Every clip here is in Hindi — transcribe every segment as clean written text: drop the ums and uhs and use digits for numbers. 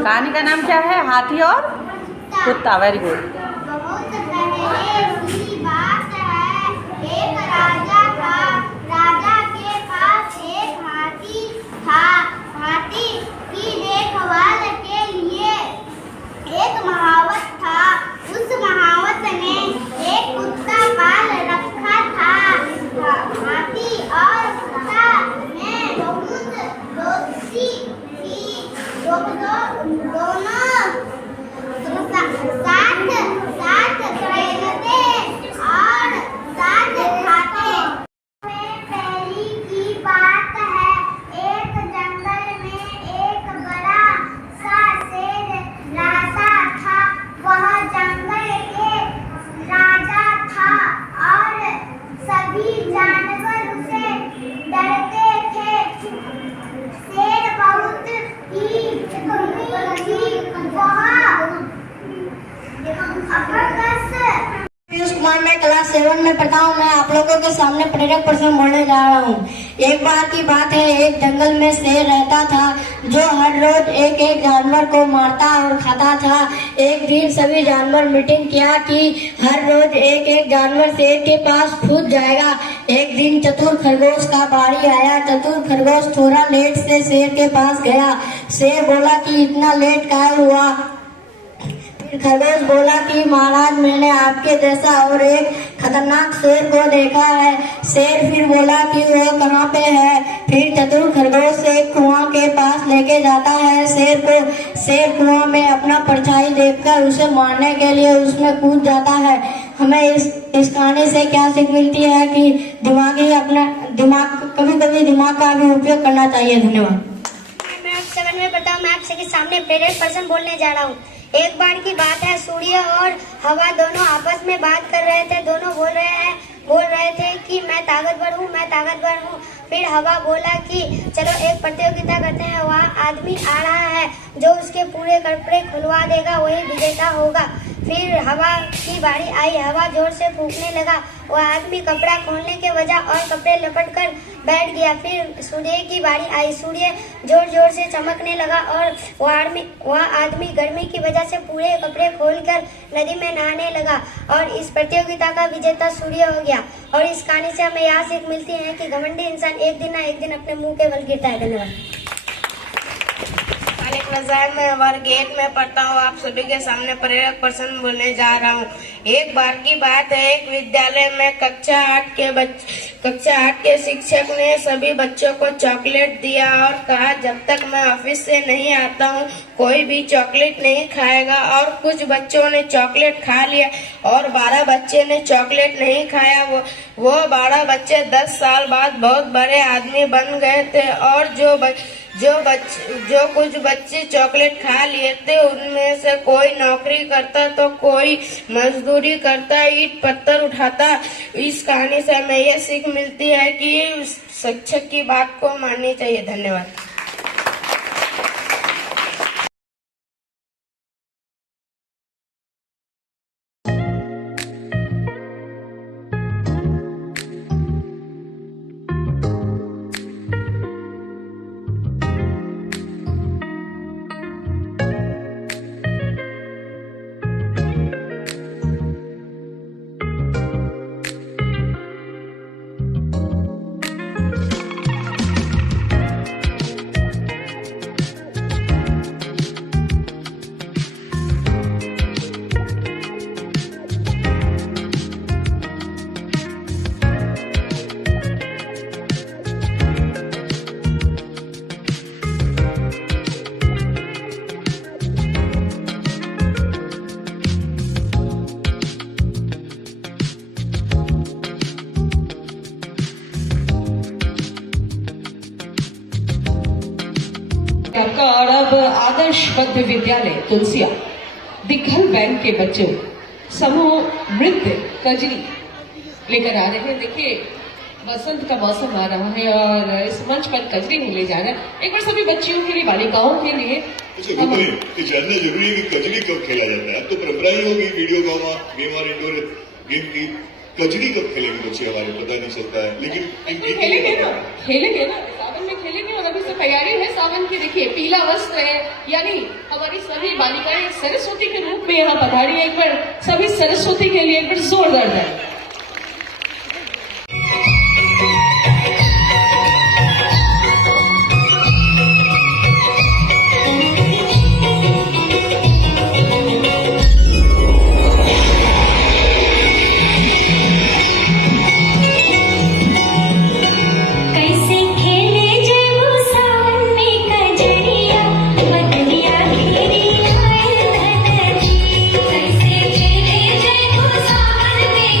कहानी का नाम क्या है? हाथी और कुत्ता। Very good. बहुत पहले की बात है, एक राजा था। राजा के पास एक हाथी था। हाथी की देखभाल के लिए एक महावत था। उस महावत ने एक कुत्ता पाल रखा था। हाथी और कुत्ता में बहुत दोस्ती थी। दोनों साथ खेलते और साथ खाते। पहली की बात है, एक जंगल में एक बड़ा सा शेर रहता था। वह जंगल के राजा था और सभी जानवर उसे डरते थे। शेर बहुत ही पीयूष कुमार, मैं क्लास 7 में पढ़ता हूँ। मैं आप लोगों के सामने प्रेरक प्रसंग बोलने जा रहा हूँ। एक बार की बात है, एक जंगल में शेर रहता था जो हर रोज एक एक जानवर को मारता और खाता था। एक दिन सभी जानवर मीटिंग किया कि हर रोज एक एक जानवर शेर के पास कूद जाएगा। एक दिन चतुर खरगोश का बारी आया। चतुर खरगोश थोड़ा लेट से शेर के पास गया। शेर बोला कि इतना लेट काहे हुआ? खरगोश बोला कि महाराज, मैंने आपके जैसा और एक खतरनाक शेर को देखा है। शेर फिर बोला कि वो कहाँ पे है? फिर चतुर खरगोश एक कुआं के पास लेके जाता है शेर को। शेर कुआं में अपना परछाई देखकर उसे मारने के लिए उसमें कूद जाता है। हमें इस कहानी से क्या सीख मिलती है कि कभी कभी दिमाग का भी उपयोग करना चाहिए। धन्यवाद। मैं 7 में पढ़ता हूँ। मैं आपके सामने प्रेरक पर्सन बोलने जा रहा हूँ। एक बार की बात है, सूर्य और हवा दोनों आपस में बात कर रहे थे। दोनों बोल रहे थे कि मैं ताकतवर हूँ, मैं ताकतवर हूँ। फिर हवा बोला कि चलो एक प्रतियोगिता करते हैं। वहाँ आदमी आ रहा है जो उसके पूरे कपड़े खुलवा देगा, वही विजेता होगा। फिर हवा की बारी आई। हवा जोर से फूंकने लगा। वह आदमी कपड़ा खोलने के वजह और कपड़े लपट कर बैठ गया। फिर सूर्य की बारी आई। सूर्य जोर जोर से चमकने लगा और वह आदमी गर्मी की वजह से पूरे कपड़े खोलकर नदी में नहाने लगा और इस प्रतियोगिता का विजेता सूर्य हो गया। और इस कहानी से हमें यह सीख मिलती है कि घमंडी इंसान एक दिन ना एक दिन अपने मुंह के बल गिरता है। धन्यवाद। मैं हमारे गेट में पढ़ता हूँ। आप सभी के सामने प्रेरक पर्सन बोलने जा रहा हूँ। एक बार की बात है, एक विद्यालय में कक्षा 8 के शिक्षक ने सभी बच्चों को चॉकलेट दिया और कहा, जब तक मैं ऑफिस से नहीं आता हूँ कोई भी चॉकलेट नहीं खाएगा। और कुछ बच्चों ने चॉकलेट खा लिया और 12 बच्चे ने चॉकलेट नहीं खाया। वो 12 बच्चे 10 साल बाद बहुत बड़े आदमी बन गए थे। और जो कुछ बच्चे चॉकलेट खा लिए थे उनमें से कोई नौकरी करता तो कोई मजदूरी करता, ईंट पत्थर उठाता। इस कहानी से हमें यह सीख मिलती है कि शिक्षक की बात को माननी चाहिए। धन्यवाद। और अब आदर्श मध्य विद्यालय तुलसिया दिग्घल बैंक के बच्चों समूह नृत्य कजरी लेकर आ रहे हैं। देखिए, बसंत का मौसम आ रहा है और इस मंच पर कजरी ले जा रहा है। एक बार सभी बच्चियों के लिए, बालिकाओं के लिए जानना जरूरी है कि कजरी कब खेला जाता है। तो परंपरा ही होगी वीडियो गेम और इंडोर गेम की। कजरी कब खेलेंगे बच्चे हमारे, पता नहीं चलता है। लेकिन खेलेंगे ना, सावन में खेलेंगे और अभी सब तैयारी है सावन की। देखिए पीला वस्त्र है, यानी हमारी सभी बालिकाएं सरस्वती के रूप में यहाँ पधारी है। एक बार सभी सरस्वती के लिए एक बार जोरदार ताली। कैसे खेले जब सावन में कजरिया बदलिया घेरी आए धनजी। कैसे खेले जब सावन में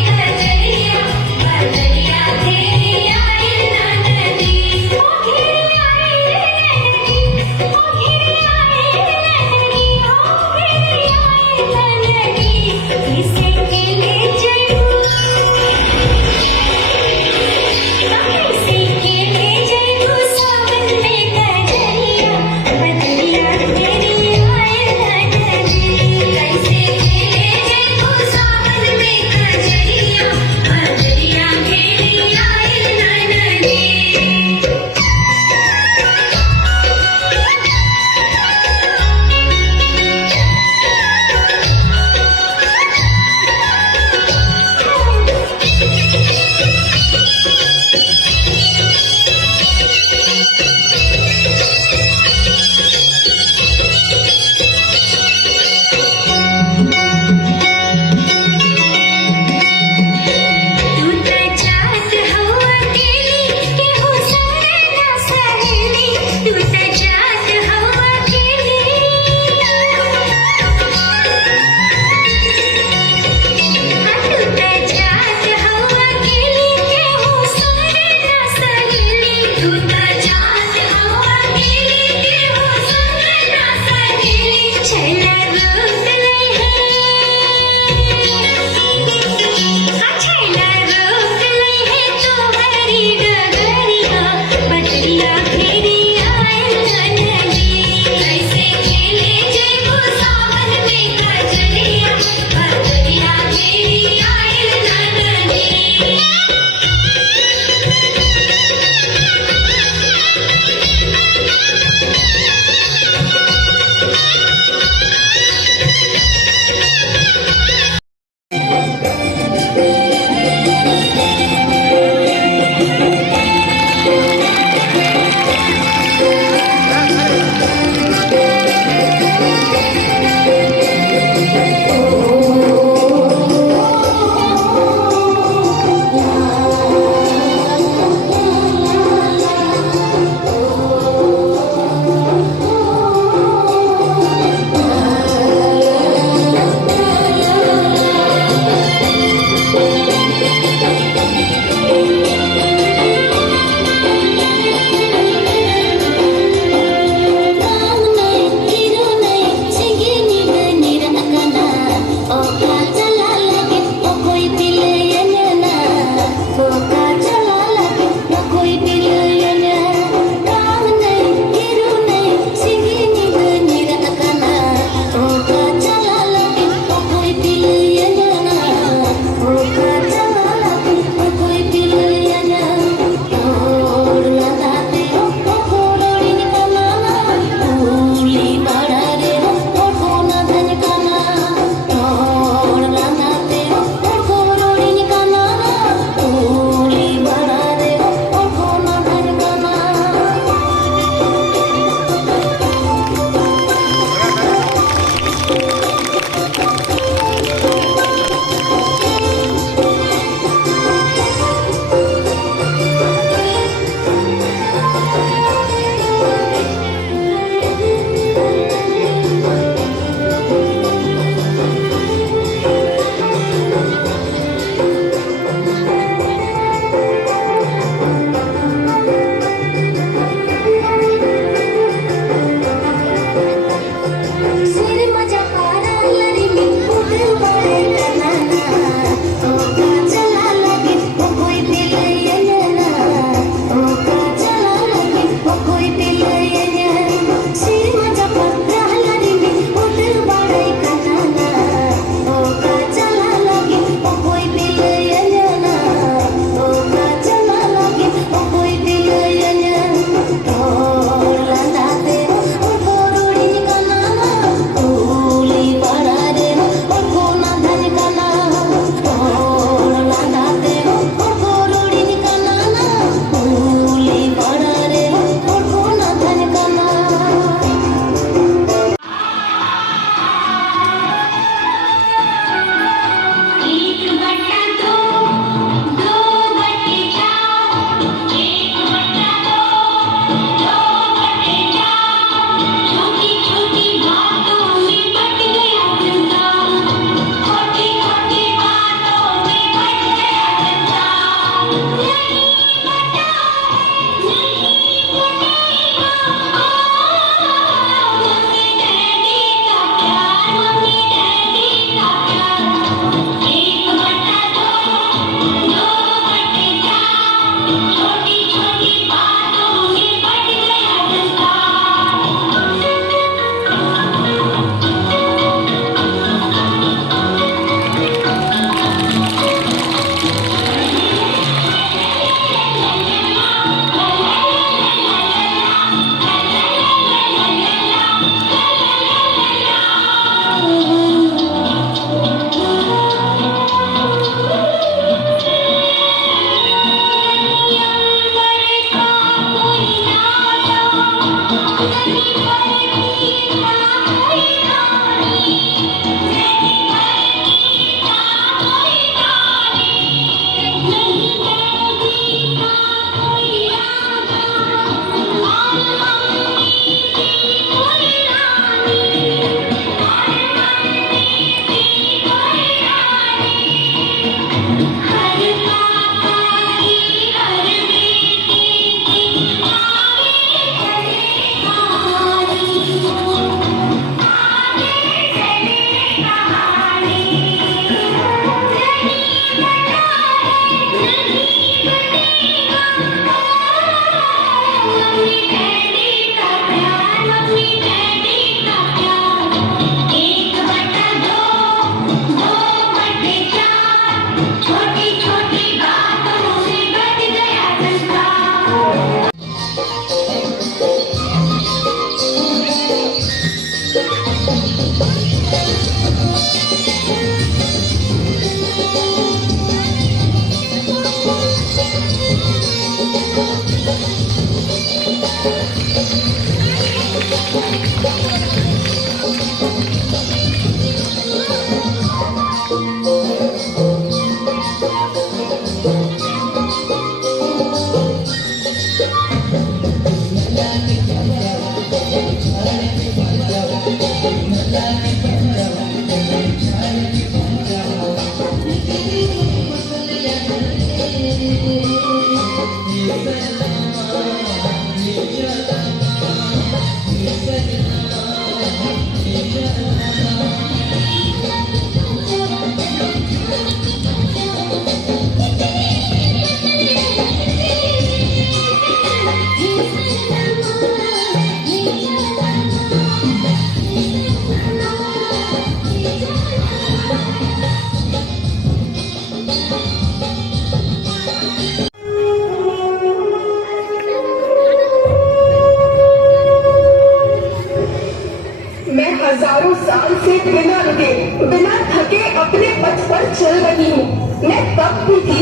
बिना रुके बिना थके अपने पथ पर चल रही हूँ। मैं तब भी थी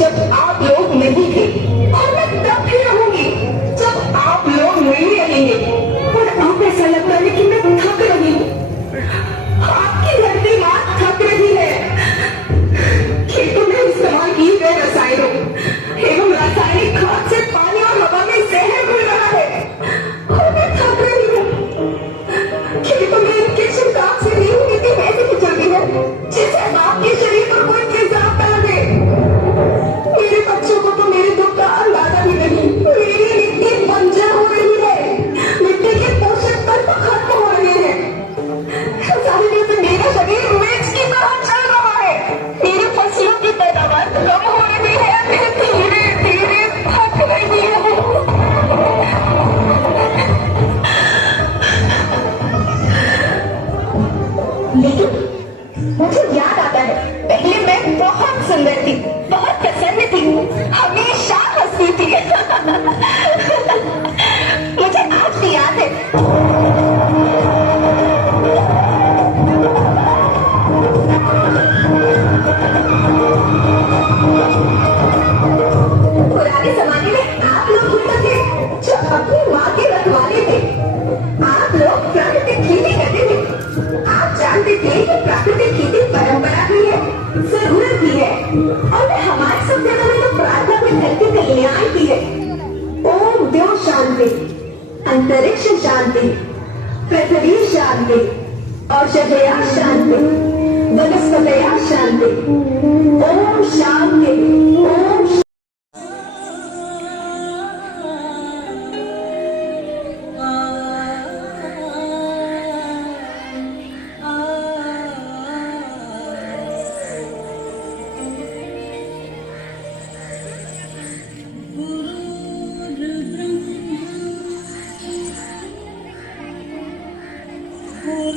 जब आप लोग नहीं थे, और मैं तब भी रहूंगी जब आप लोग नहीं रहेंगे। और अब ऐसा लगता है कि मैं थक रही हूँ, आपकी धरती माँ थक रही है। खेतों में इस्तेमाल किए गए रसायनों एवं रासायनिक खाद से पानी और हवा में जहर मिल रहा है, और मैं थक रही हूँ। खेतों में इनके छिड़काव से नहीं होगी थी वैसे ही चलती है जिसे आपके शरीर पर कोई तेजाब डाल दे। मेरे बच्चों को तो मेरे दुख का अंदाजा भी नहीं। मेरी मिट्टी बंजर हो रही है, मिट्टी के पोषक तत्व खत्म हो रहे हैं। सारी दिन से मेरा शरीर मिर्च की तरह चल रहा है। मेरी फसलों की पैदावार कम हो रही है, मैं धीरे धीरे थक रही हूँ। लेकिन मुझे याद आता है, पहले मैं बहुत सुंदर थी, बहुत प्रसन्न थी, हमेशा हंसती थी। मुझे आज भी याद है। पुराने जमाने में आप लोग होते थे जो अपनी माँ के रखवाले थे। आप लोग प्राकृतिक खेती करते थे। आप जानते थे कि प्राकृतिक खेती परंपरा भी है, जरूरत भी है, और हमारे सभ्यता में तो प्रार्थना में धरती कल्याण की है। ओम देव शांति, अंतरिक्ष शांति, पृथ्वी शांति, औषधया शांति, वनस्पतया शांति। ओम शांति, ओम Thank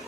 you.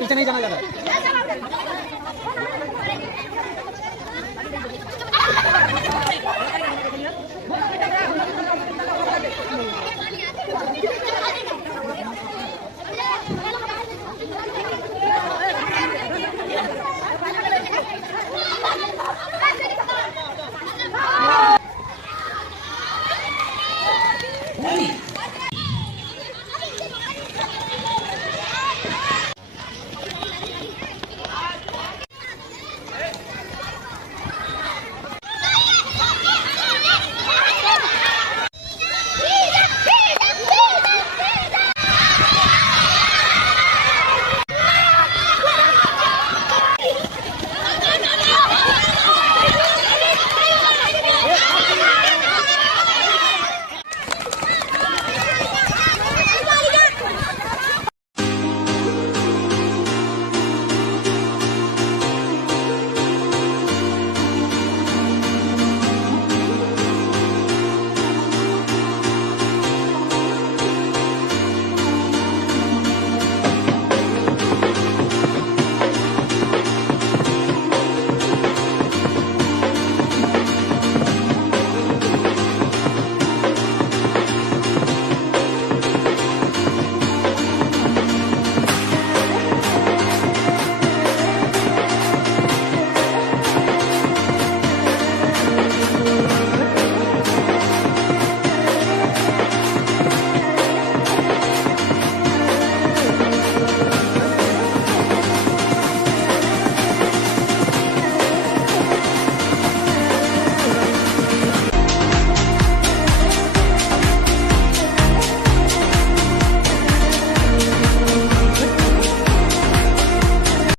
पीछे नहीं जाना ज़्यादा।